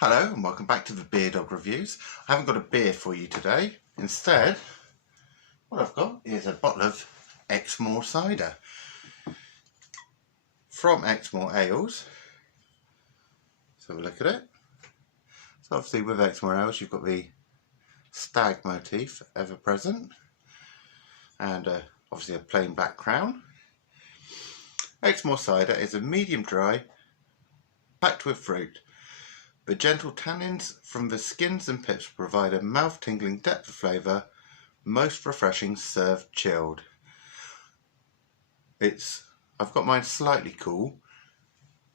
Hello and welcome back to the Beer Dog Reviews. I haven't got a beer for you today. Instead, what I've got is a bottle of Exmoor Cider from Exmoor Ales. Let's have a look at it. So obviously with Exmoor Ales you've got the stag motif ever present and obviously a plain black crown. Exmoor Cider is a medium dry packed with fruit. The gentle tannins from the skins and pips provide a mouth-tingling depth of flavour, most refreshing served chilled. I've got mine slightly cool,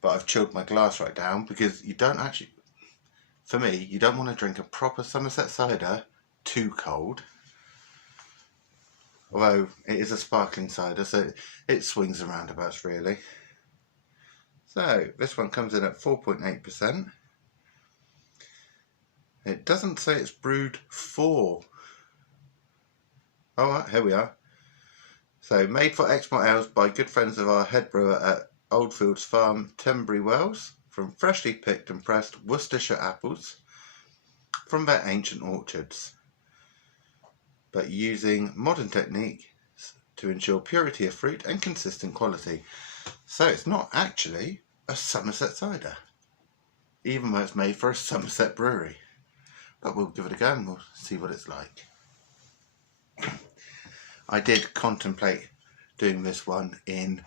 but I've chilled my glass right down because you don't actually, for me, you don't want to drink a proper Somerset cider too cold. Although it is a sparkling cider, so it swings and roundabouts really. So this one comes in at 4.8%. It doesn't say it's brewed for. Alright, here we are. So, made for Exmoor Ales by good friends of our head brewer at Oldfields Farm, Tenbury Wells, from freshly picked and pressed Worcestershire apples from their ancient orchards, but using modern techniques to ensure purity of fruit and consistent quality. So it's not actually a Somerset cider, even though it's made for a Somerset brewery. But we'll give it a go and we'll see what it's like. I did contemplate doing this one in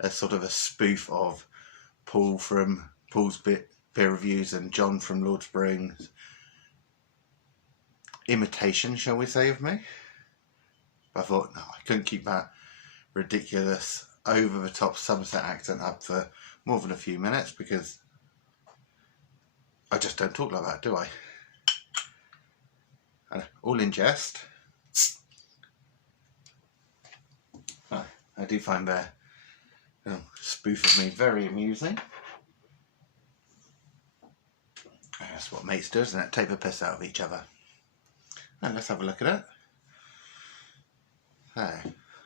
a sort of a spoof of Paul from Paul's Beer Reviews and John from Lord's Brewing's imitation, shall we say, of me. But I thought, no, I couldn't keep that ridiculous over-the-top Somerset accent up for more than a few minutes because I just don't talk like that, do I? All in jest. I do find their spoof of me very amusing. That's what mates do, isn't it? Take the piss out of each other. And let's have a look at it. So,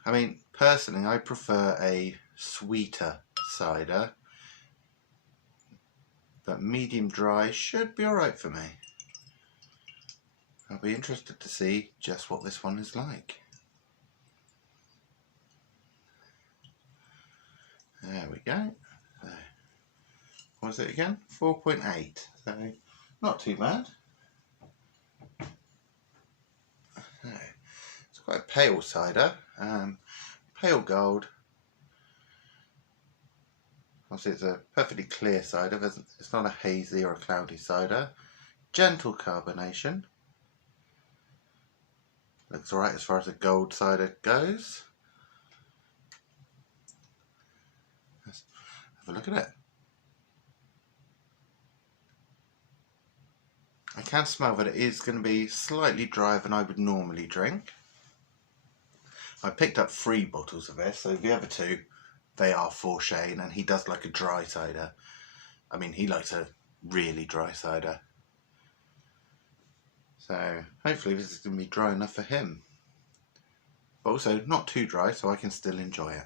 I mean, personally, I prefer a sweeter cider, but medium dry should be alright for me. I'll be interested to see just what this one is like. There we go. So, what was it again? 4.8. So, not too bad. So, it's quite a pale cider. Pale gold. Obviously, it's a perfectly clear cider. It's not a hazy or a cloudy cider. Gentle carbonation. Looks alright as far as a gold cider goes. Let's have a look at it. I can smell that it is going to be slightly drier than I would normally drink. I picked up 3 bottles of this, so the other 2, they are for Shane, and he does like a dry cider. I mean, he likes a really dry cider. So hopefully this is going to be dry enough for him. But also not too dry so I can still enjoy it.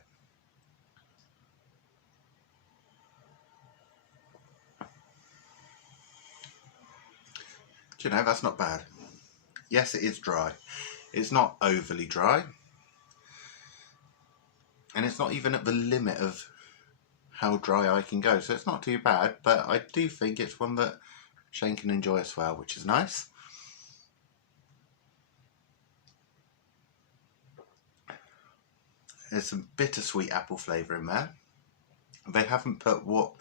Do you know, that's not bad. Yes, it is dry. It's not overly dry. And it's not even at the limit of how dry I can go. So it's not too bad, but I do think it's one that Shane can enjoy as well, which is nice. There's some bittersweet apple flavour in there. They haven't put what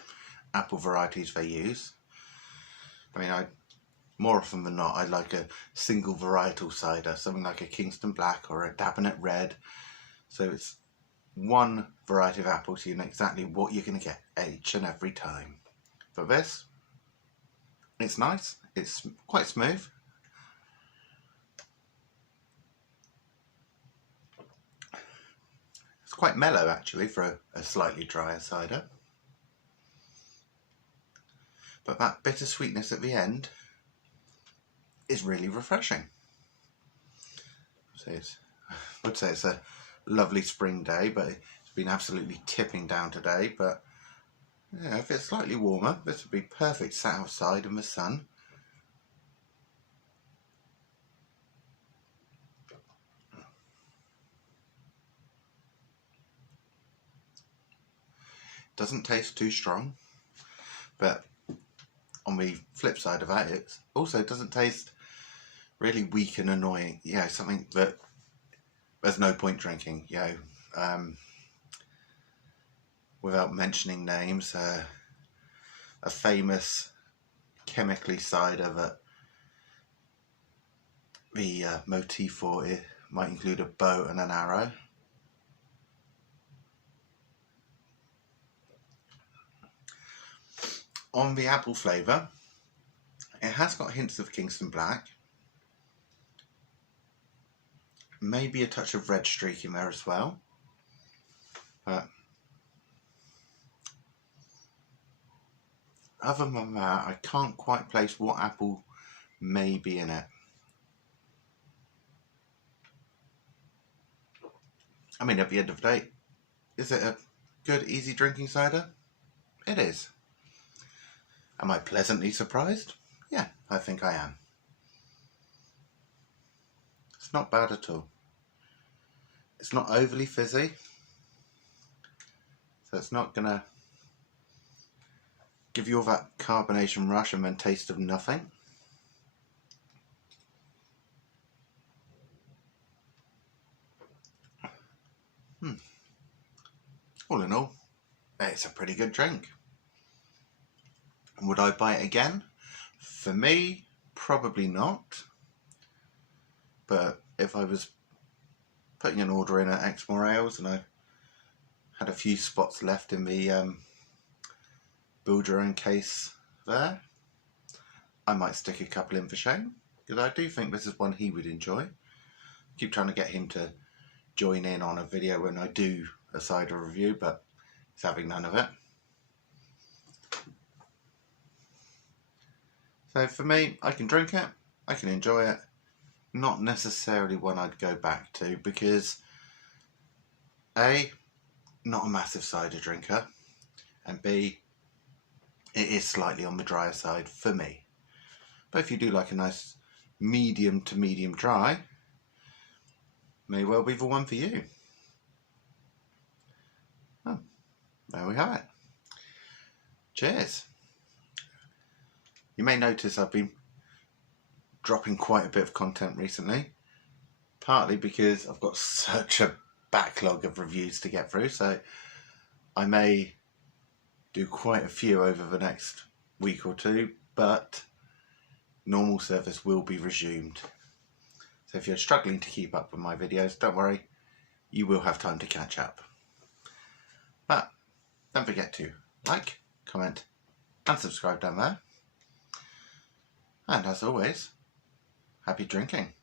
apple varieties they use. I mean, more often than not, I like a single varietal cider, something like a Kingston Black or a Dabinet Red. So it's one variety of apple, so you know exactly what you're going to get each and every time. For this, it's nice. It's quite smooth. It's quite mellow actually for a slightly drier cider. But that bittersweetness at the end is really refreshing. So I would say it's a lovely spring day, but it's been absolutely tipping down today. But Yeah, if it's slightly warmer, this would be perfect sat outside in the sun. Doesn't taste too strong, but on the flip side of that, it also doesn't taste really weak and annoying. You know, something that there's no point drinking. You know, without mentioning names, a famous chemically cider that the motif for it might include a bow and an arrow. On the apple flavour, it has got hints of Kingston Black, maybe a touch of red streak in there as well, but other than that, I can't quite place what apple may be in it. I mean, at the end of the day, is it a good, easy drinking cider? It is. Am I pleasantly surprised? Yeah, I think I am. It's not bad at all. It's not overly fizzy, so it's not going to give you all that carbonation rush and then taste of nothing. All in all, it's a pretty good drink. Would I buy it again? For me, probably not. But if I was putting an order in at Exmoor Ales and I had a few spots left in the builder own case there, I might stick a couple in for Shane, because I do think this is one he would enjoy. I keep trying to get him to join in on a video when I do a cider review, but he's having none of it. So for me, I can drink it, I can enjoy it, not necessarily one I'd go back to, because A, not a massive cider drinker, and B, it is slightly on the drier side for me. But if you do like a nice medium to medium dry, may well be the one for you. Oh, there we have it. Cheers. You may notice I've been dropping quite a bit of content recently, partly because I've got such a backlog of reviews to get through, so I may do quite a few over the next week or two, but normal service will be resumed. So if you're struggling to keep up with my videos, don't worry, you will have time to catch up. But don't forget to like, comment and subscribe down there. And as always, happy drinking.